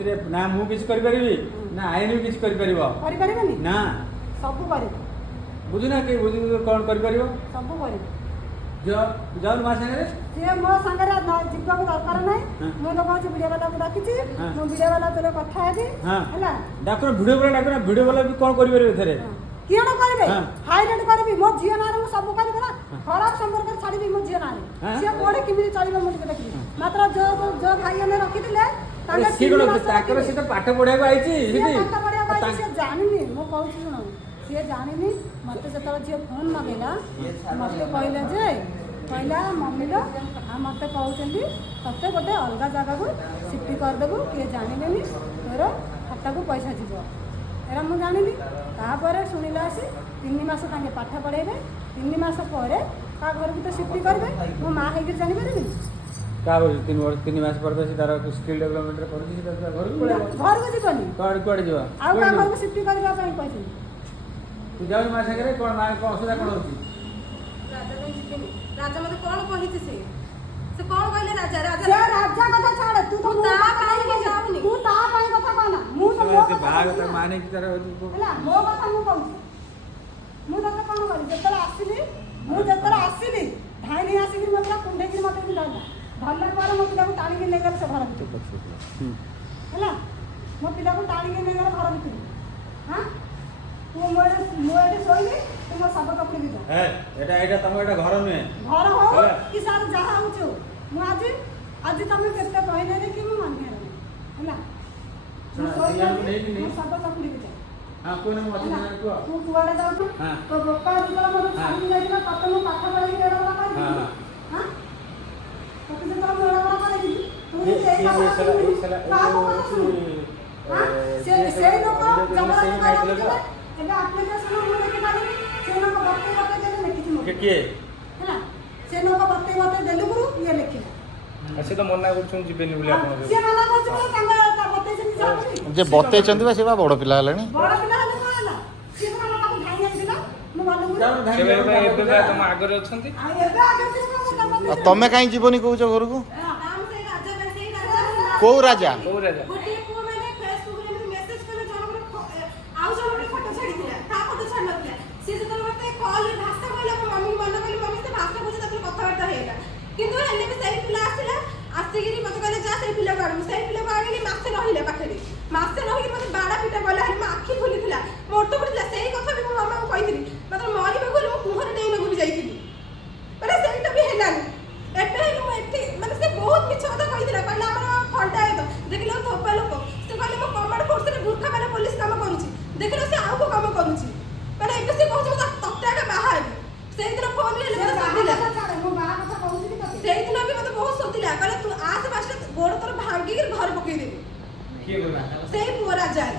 एतरे ना मु किछ करि परिबी ना आईन किछ करि परिबो करि परिबेनी ना सब करिबो बुझुना के बुझु कोन करि परिबो सब करिबो जो जाऊ मा संगे से मो संगे जिब्बा को दरकार नै मो लोग से वीडियो वाला को डाकिछि मो वीडियो वाला तोरे कथा हेबी हला डाक्टर वीडियो वाला भी कोन करि परिबे थरे कियण करबे हाईलाइट करबी मो जियो नारे मो सब करबे ना खराब संपर्क छाड़बी मो जियो नारे से कोडे किमि चलिबे मो देखि मात्र जो भाई ने रखिथिले तांका सिगलो ताकर से तो पाठ पढिया को आइछि सिटी पाठ पढिया को आइछि से जानिनी मो कहू सुनो से जानिनी मते जतरा जे फोन मगेला मते कहले जे कहला मम्मी लो आ मते कहउछंती तते गोटे अलगा जगह को सिटी कर देबो के जानिलेनी तोर खाता को पैसा जीवो एरा मु जानिली तापर सुनिला आसी 3 मास तांगे पाठ पढेबे 3 मास परे का घर भी तो सिटी करबे मो मां हेगिर जानि परबी का बोल 3 मास पर तो तार स्किल डेवलपमेंट रे करछि त घर को जीवनी कोड जीवा आ का घर को सिटी करबा पई पैसा तू जाऊ मा संगे कोन मा को असुविधा कोन होछि राजा मते कोन कहिछि से कोन कहले राजा राजा कथा छाड़ तू तो ता काई के जाउनी तू ता काई कथा कहना मु तो से भाग त माने की तरह हला मो कथा मु कहूछी मु तते कोन करी जतरा आसीली धाइनी आसीली मते कुंडे की मते भी धरला धरला पर मो पिला को टाणी के ले गेल से घर भीतर हला मो पिला को टाणी के ले गेल घर भीतर हां तू मोए सोइली तू मो सब कपड़े भी ए एटा तम एटा घर नुए घर हो कि सार जहा होचो मु आज तमे केते कहले रे कि मु माने हला मु सब कपड़े भी हां कोन मो अछि ना को तू कुआडे जाउ तो बोका दिला मो छाडी जाइला तते मु पाठ पढाई केडा वाला कर हां तते जे तम एडा वाला कर तू ये से लोक जबरदस्ती करले एबे एप्लीकेशन मु लेके पाली से लोक बत्ते देले लिखि मु के हला से लोक बत्ते देले गुरु ये लिखिला अच्छे तो मना करछन जिबेनी बोली आपन से मना करछ तांगा बत्ते जनी जाबनी जे बत्ते चंदी बा सेवा बड़ पिला हलानी बड़ पिला हले कोला से मना बाबू धाई आइला मु बालू सेबे एबे तुम आगरे अछंती आ एबे आगे से तमे काई जीवनी कहउछ घर को नाम से राजा को राजा गोटे को माने फेसबुक रे मेसेज करले जन फोटो छाडी दिला ता फोटो छाड नथिला से जतन मते कॉल रे भाषा कहला मम्मी मन कहली मम्मी से भाषा बुझे तते कथा वार्ता हेगा किंतु हेले भी सही पिला आसिला आसिगिरी मते कहले जा सही पिला काढू सही पिला काढली मासे रहिला पाखरी मासे रहि मते बाडा पिटा गला हली आखी खुलिथिला मोटो पड़िला सही कथा भी मो मामा को कहिथिली मतलब मरी बगल मो कुहर डेई में भी जाईथिली माने सेटा भी हेलानी एते मो एठी माने से बहुत मिछ कथा कहिथिला कहला हमर फंडा है तो देखिलो थोपा लोक से कहले मो कमांड फोर्स रे बुरखा वाला पुलिस काम करूची देखिलो से आउ को काम करूची माने एबे से कहछ मत तत्ता के बाहर सेही दिन फोन ले मते सादिला मो बा कथा कहउछी कि सेही दिन भी मते बहुत सोतिला कहले तू आस पास गोड़ तोर भांगी के घर पकई देबी के बोला सेही पुअ राजा